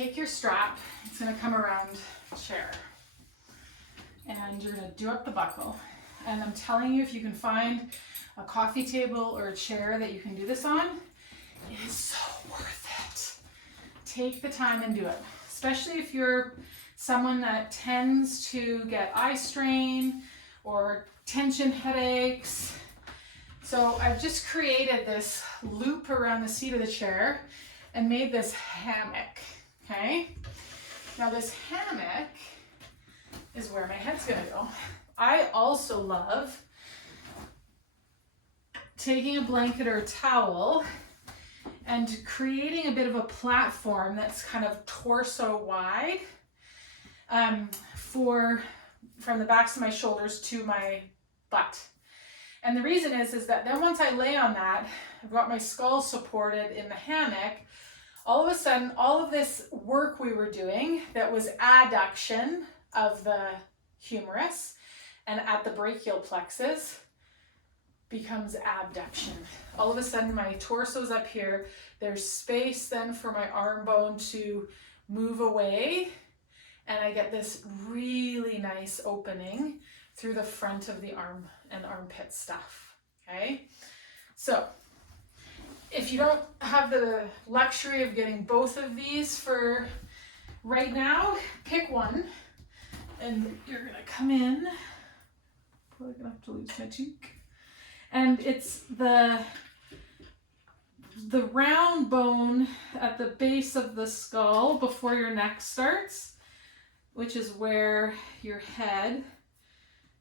take your strap, it's gonna come around the chair, and you're gonna do up the buckle. And I'm telling you, if you can find a coffee table or a chair that you can do this on, it is so worth it. Take the time and do it, especially if you're someone that tends to get eye strain or tension headaches. So I've just created this loop around the seat of the chair and made this hammock, okay? Now this hammock is where my head's gonna go. I also love taking a blanket or a towel and creating a bit of a platform that's kind of torso wide from the backs of my shoulders to my butt. And the reason is that then once I lay on that, I've got my skull supported in the hammock, all of a sudden, all of this work we were doing that was adduction of the humerus and at the brachial plexus becomes abduction. All of a sudden, my torso's up here. There's space then for my arm bone to move away, and I get this really nice opening through the front of the arm and armpit stuff, okay? So, if you don't have the luxury of getting both of these for right now, pick one, and you're gonna come in. Probably gonna have to lose my cheek. And it's the round bone at the base of the skull before your neck starts, which is where your head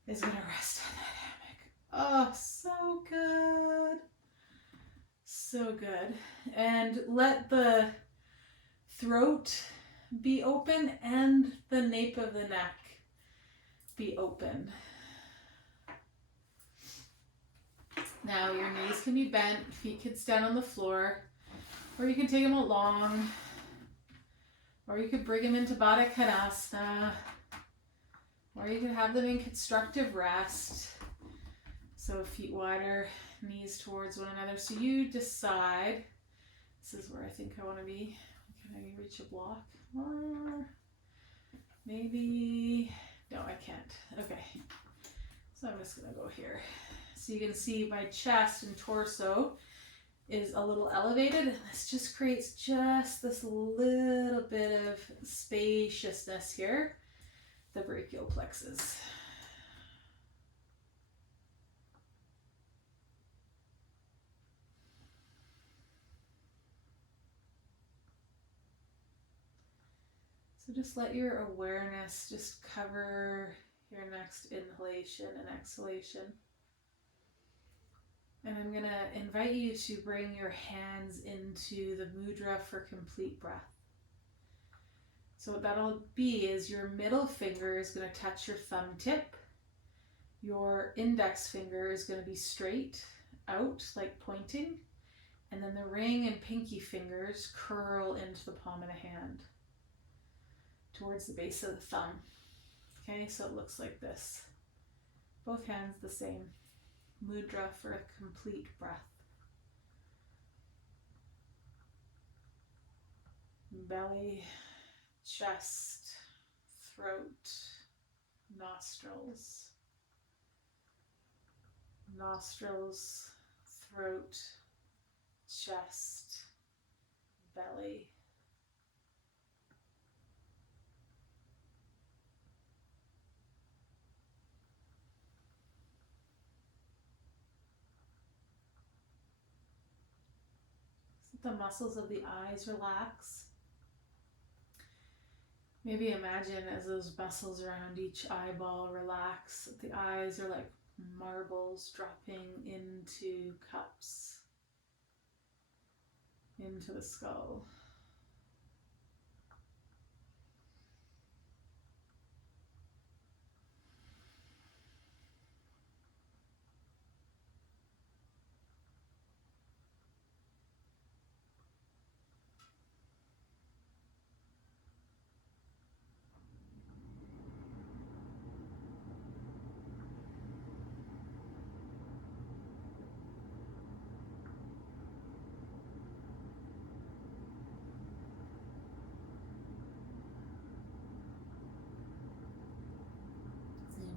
is gonna rest on that hammock. Oh, so good. So good. And let the throat be open and the nape of the neck be open. Now your knees can be bent, feet can stand on the floor, or you can take them along, or you could bring them into Baddha Konasana, or you could have them in constructive rest. So feet wider, knees towards one another. So you decide, this is where I think I want to be. Can I reach a block? Or maybe, no, I can't. Okay, so I'm just gonna go here. So you can see my chest and torso is a little elevated, and this just creates just this little bit of spaciousness here, the brachial plexus. So just let your awareness just cover your next inhalation and exhalation. And I'm going to invite you to bring your hands into the mudra for complete breath. So what that'll be is your middle finger is going to touch your thumb tip. Your index finger is going to be straight out, like pointing. And then the ring and pinky fingers curl into the palm of the hand towards the base of the thumb. Okay, so it looks like this. Both hands the same. Mudra for a complete breath. Belly, chest, throat, nostrils. Nostrils, throat, chest, belly. The muscles of the eyes relax. Maybe imagine as those muscles around each eyeball relax, the eyes are like marbles dropping into cups, into the skull.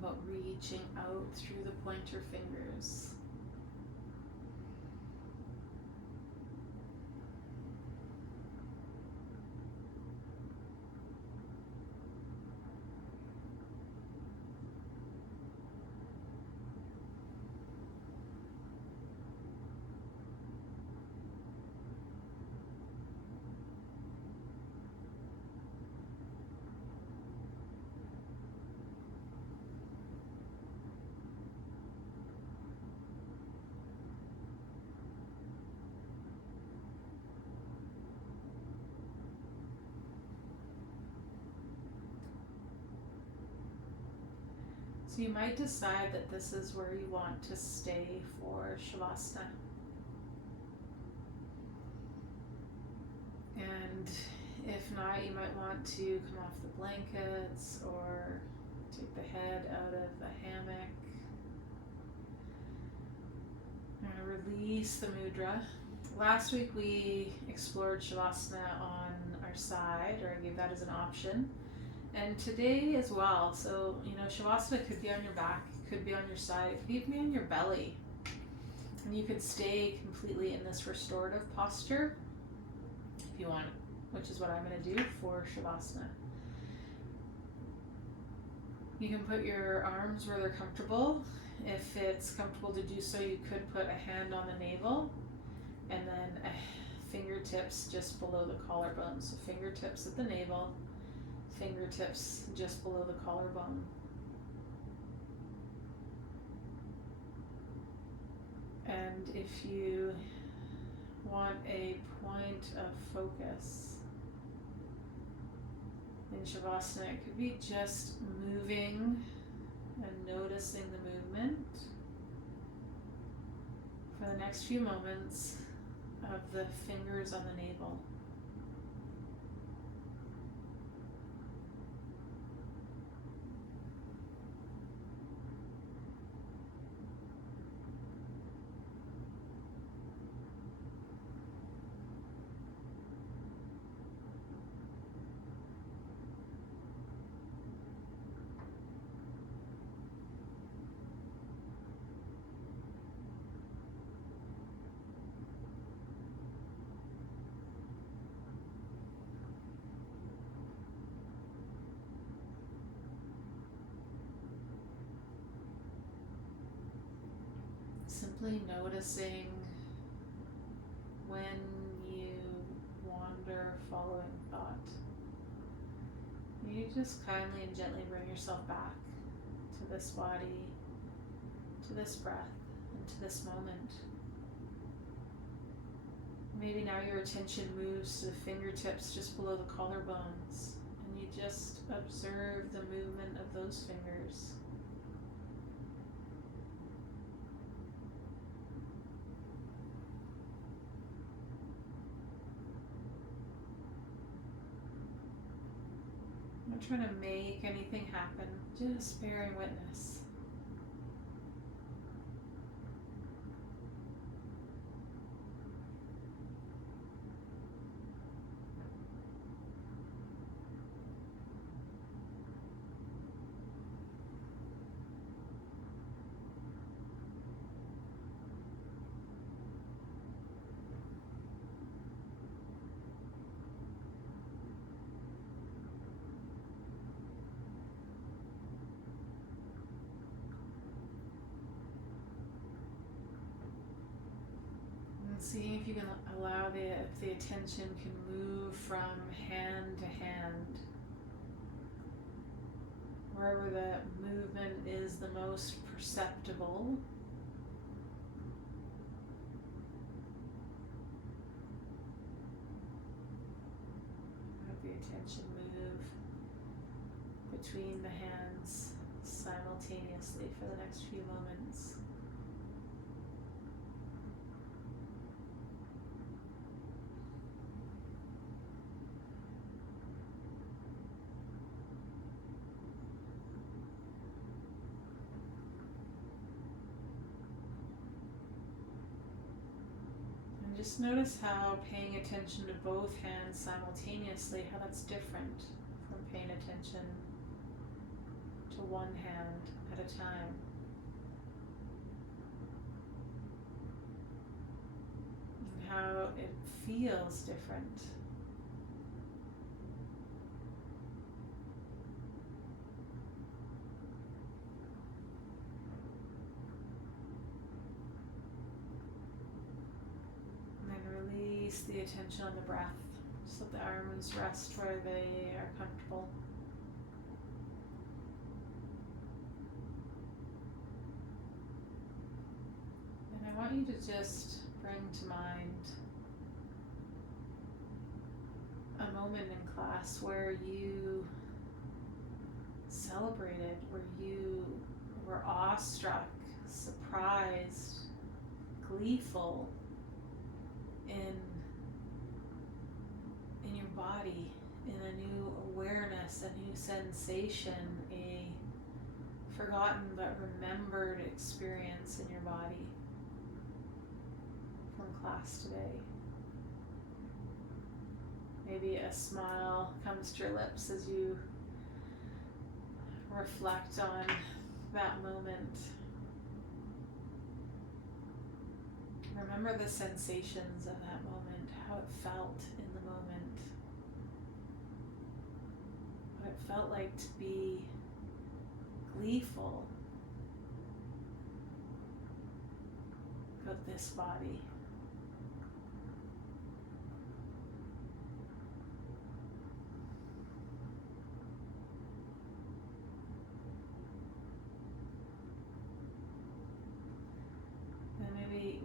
about reaching out through the pointer fingers. So you might decide that this is where you want to stay for Shavasana. And if not, you might want to come off the blankets or take the head out of the hammock. And release the mudra. Last week we explored Shavasana on our side, or I gave that as an option. And today as well. So, Shavasana could be on your back, it could be on your side, it could even be on your belly. And you could stay completely in this restorative posture if you want, which is what I'm going to do for Shavasana. You can put your arms where they're comfortable. If it's comfortable to do so, you could put a hand on the navel and then fingertips just below the collarbone. So fingertips at the navel, fingertips just below the collarbone. And if you want a point of focus in Shavasana, it could be just moving and noticing the movement for the next few moments of the fingers on the navel. Simply noticing when you wander following thought. You just kindly and gently bring yourself back to this body, to this breath, and to this moment. Maybe now your attention moves to the fingertips just below the collarbones, and you just observe the movement of those fingers. I'm not trying to make anything happen, just bearing witness. Seeing if you can allow if the attention can move from hand to hand, wherever the movement is the most perceptible. Let the attention move between the hands simultaneously for the next few moments. Just notice how paying attention to both hands simultaneously, how that's different from paying attention to one hand at a time. And how it feels different. And then release the attention on the breath. Just let the arms rest where they are comfortable. And I want you to just bring to mind a moment in class where you celebrated, where you were awestruck, surprised, gleeful in your body, in a new awareness, a new sensation, a forgotten but remembered experience in your body from class today. Maybe a smile comes to your lips as you reflect on that moment. Remember the sensations of that moment, how it felt in the moment, what it felt like to be gleeful about this body.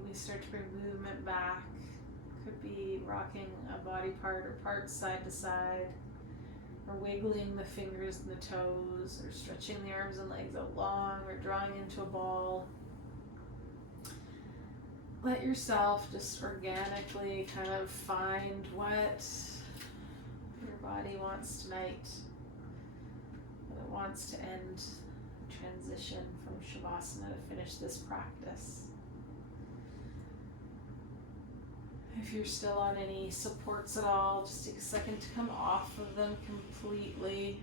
We start to bring movement back. Could be rocking a body part or parts side to side, or wiggling the fingers and the toes, or stretching the arms and legs out long, or drawing into a ball. Let yourself just organically kind of find what your body wants tonight, what it wants to end, transition from Shavasana to finish this practice. If you're still on any supports at all, just take a second to come off of them completely.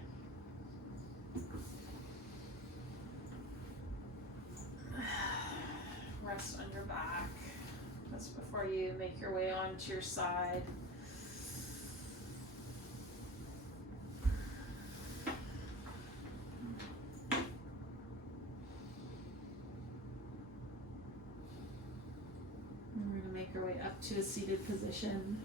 Rest on your back just before you make your way onto your side. We're going to make our way up to a seated position.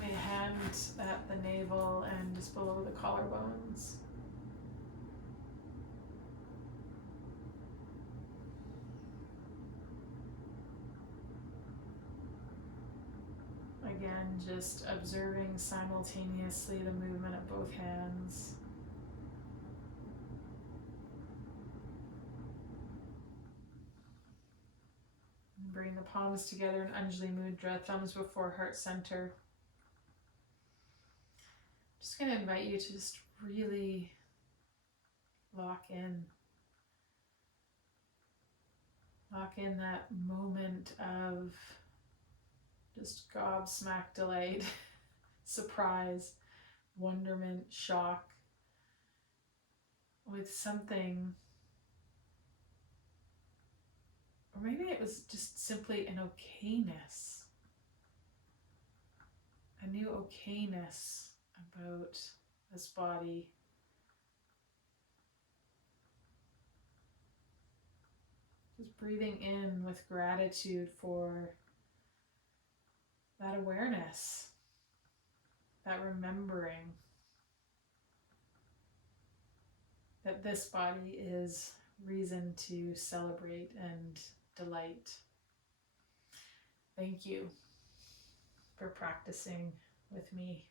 Lay a hand at the navel and just below the collarbones. Again, just observing simultaneously the movement of both hands. Bring the palms together in Anjali Mudra, thumbs before heart center. Just going to invite you to just really lock in. Lock in that moment of just gobsmacked delight, surprise, wonderment, shock, with something, or maybe it was just simply an okayness, a new okayness about this body. Just breathing in with gratitude for that awareness, that remembering that this body is reason to celebrate and delight. Thank you for practicing with me.